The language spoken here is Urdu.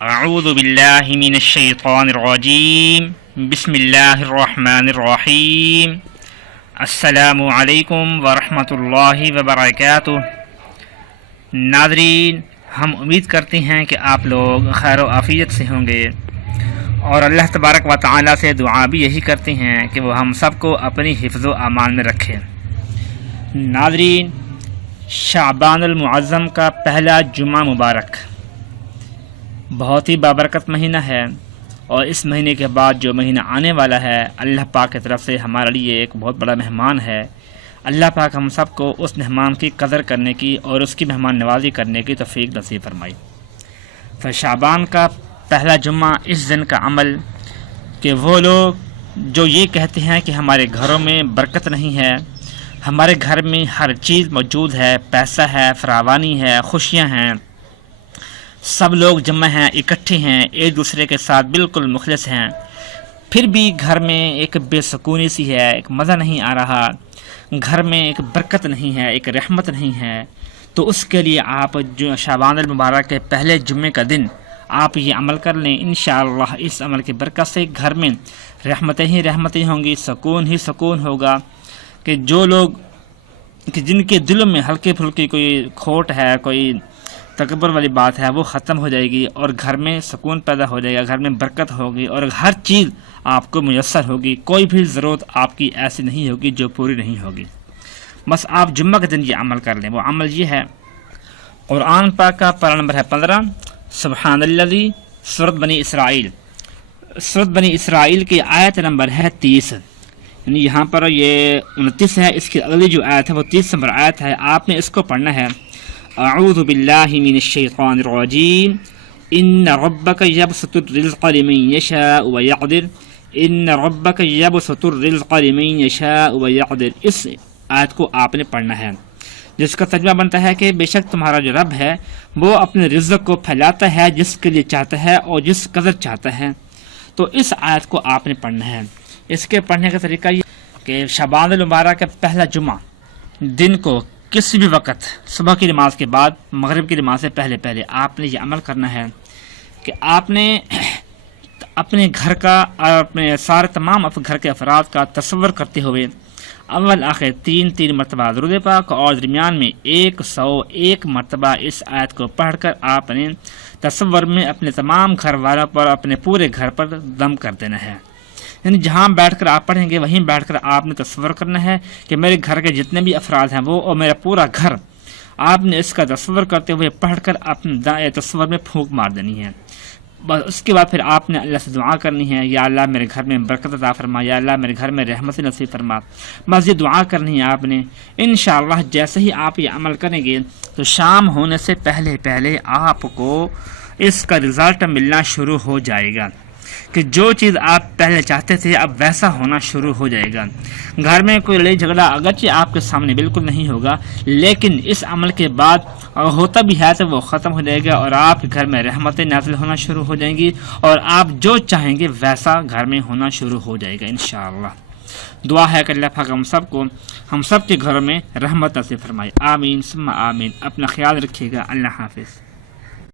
اعوذ باللہ من الشیطان الرجیم بسم اللہ الرحمن الرحیم السلام علیکم ورحمۃ اللہ وبرکاتہ۔ ناظرین، ہم امید کرتے ہیں کہ آپ لوگ خیر و عافیت سے ہوں گے، اور اللہ تبارک و تعالی سے دعا بھی یہی کرتے ہیں کہ وہ ہم سب کو اپنی حفظ و امان میں رکھے۔ ناظرین، شعبان المعظم کا پہلا جمعہ مبارک بہت ہی بابرکت مہینہ ہے، اور اس مہینے کے بعد جو مہینہ آنے والا ہے اللہ پاک کی طرف سے ہمارے لیے ایک بہت بڑا مہمان ہے۔ اللہ پاک ہم سب کو اس مہمان کی قدر کرنے کی اور اس کی مہمان نوازی کرنے کی توفیق نصیب فرمائی۔ تو شعبان کا پہلا جمعہ اس دن کا عمل کہ وہ لوگ جو یہ کہتے ہیں کہ ہمارے گھروں میں برکت نہیں ہے، ہمارے گھر میں ہر چیز موجود ہے، پیسہ ہے، فراوانی ہے، خوشیاں ہیں، سب لوگ جمع ہیں، اکٹھے ہیں، ایک دوسرے کے ساتھ بالکل مخلص ہیں، پھر بھی گھر میں ایک بے سکونی سی ہے، ایک مزہ نہیں آ رہا، گھر میں ایک برکت نہیں ہے، ایک رحمت نہیں ہے، تو اس کے لیے آپ جو شعبان المبارک کے پہلے جمعے کا دن آپ یہ عمل کر لیں۔ انشاءاللہ اس عمل کی برکت سے گھر میں رحمتیں ہی رحمتیں ہوں گی، سکون ہی سکون ہوگا، کہ جو لوگ کہ جن کے دلوں میں ہلکے پھلکی کوئی کھوٹ ہے، کوئی تکبر والی بات ہے، وہ ختم ہو جائے گی، اور گھر میں سکون پیدا ہو جائے گا، گھر میں برکت ہوگی، اور ہر چیز آپ کو میسر ہوگی، کوئی بھی ضرورت آپ کی ایسی نہیں ہوگی جو پوری نہیں ہوگی۔ بس آپ جمعہ کے دن یہ عمل کر لیں۔ وہ عمل یہ ہے، قرآن پاک کا پارہ نمبر ہے 15، سبحان الذی، سورۃ بنی اسرائیل، سورۃ بنی اسرائیل کی آیت نمبر ہے 30، یعنی یہاں پر یہ 29 ہے، اس کی اگلی جو آیت ہے وہ 30 نمبر آیت ہے۔ آپ نے اس کو پڑھنا ہے، اعوذ باللہ من الشیطان الرجیم ان ربک یبسط الرزق لمن یشاء ویقدر ان ربک یبسط الرزق لمن یشاء ویقدر۔ اس آیت کو آپ نے پڑھنا ہے، جس کا ترجمہ بنتا ہے کہ بے شک تمہارا جو رب ہے وہ اپنے رزق کو پھیلاتا ہے جس کے لیے چاہتا ہے اور جس قدر چاہتا ہے۔ تو اس آیت کو آپ نے پڑھنا ہے۔ اس کے پڑھنے کا طریقہ یہ کہ شعبان المبارک کا پہلا جمعہ دن کو کسی بھی وقت صبح کی نماز کے بعد، مغرب کی نماز سے پہلے آپ نے یہ عمل کرنا ہے کہ آپ نے اپنے گھر کا اور اپنے سارے تمام گھر کے افراد کا تصور کرتے ہوئے اول آخر تین مرتبہ درود پاک اور درمیان میں 101 مرتبہ اس آیت کو پڑھ کر آپ نے تصور میں اپنے تمام گھر والوں پر، اپنے پورے گھر پر دم کر دینا ہے۔ یعنی جہاں بیٹھ کر آپ پڑھیں گے وہیں بیٹھ کر آپ نے تصور کرنا ہے کہ میرے گھر کے جتنے بھی افراد ہیں وہ اور میرا پورا گھر، آپ نے اس کا تصور کرتے ہوئے پڑھ کر اپنے تصور میں پھونک مار دینی ہے۔ بس اس کے بعد پھر آپ نے اللہ سے دعا کرنی ہے، یا اللہ میرے گھر میں برکت عطا فرما، یا اللہ میرے گھر میں رحمت نصیب فرما۔ بس یہ دعا کرنی ہے آپ نے۔ انشاءاللہ جیسے ہی آپ یہ عمل کریں گے تو شام ہونے سے پہلے آپ کو اس کا رزلٹ ملنا شروع ہو جائے گا، کہ جو چیز آپ پہلے چاہتے تھے اب ویسا ہونا شروع ہو جائے گا۔ گھر میں کوئی لڑائی جھگڑا اگرچہ آپ کے سامنے بالکل نہیں ہوگا، لیکن اس عمل کے بعد اگر ہوتا بھی ہے تو وہ ختم ہو جائے گا، اور آپ کے گھر میں رحمتیں نازل ہونا شروع ہو جائیں گی، اور آپ جو چاہیں گے ویسا گھر میں ہونا شروع ہو جائے گا انشاءاللہ۔ دعا ہے کہ اللہ پاک ہم سب کے گھروں میں رحمت نصیب فرمائے۔ آمین ثم آمین۔ اپنا خیال رکھیے گا۔ اللہ حافظ۔